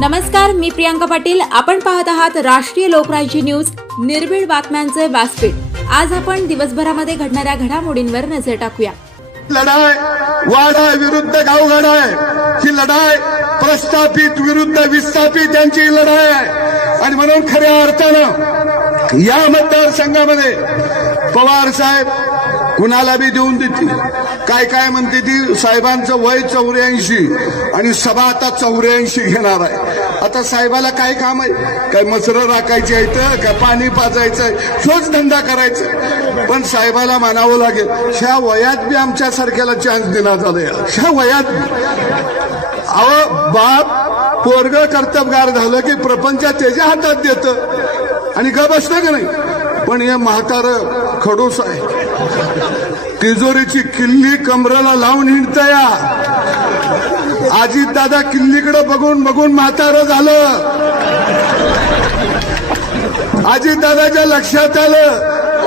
नमस्कार मी प्रियांका पाटील. आपण पाहत आहात राष्ट्रीय लोकराज्य न्यूज. निर्भीड बातम्यांचे व्यासपीठ. आज आपण दिवसभरामध्ये घडणाऱ्या घडामोडींवर नजर टाकूया. लढाई वाढाय विरुद्ध गावगाडाय. ही लढाई प्रस्थापित विरुद्ध विस्थापित यांची लढाई आहे. आणि म्हणून खऱ्या अर्थानं या मतदारसंघामध्ये पवार साहेब कुणाला बी देऊन देते काय काय म्हणते ती? साहेबांचं वय चौऱ्याऐंशी आणि सभा आता चौऱ्याऐंशी घेणार आहे. आता साहेबाला काय काम आहे? काय मसरं राखायची आहेत काय पाणी पाजायचं आहे शोच धंदा करायचा पण साहेबाला मानावं लागेल ह्या वयात बी आमच्या सारख्याला चान्स देणार आलाय. ह्या वयात अहो बाप पोरग कर्तबगार झालं की प्रपंच त्याच्या हातात देतं. आणि ग बसतं का नाही? पण हे म्हातारं खडूस आहे. तिजोरीची किल्ली कमरेला लावून हिंडत या. दादा किल्लीकडे बघून बघून म्हातारं झालं. आजी दादाच्या लक्षात आलं.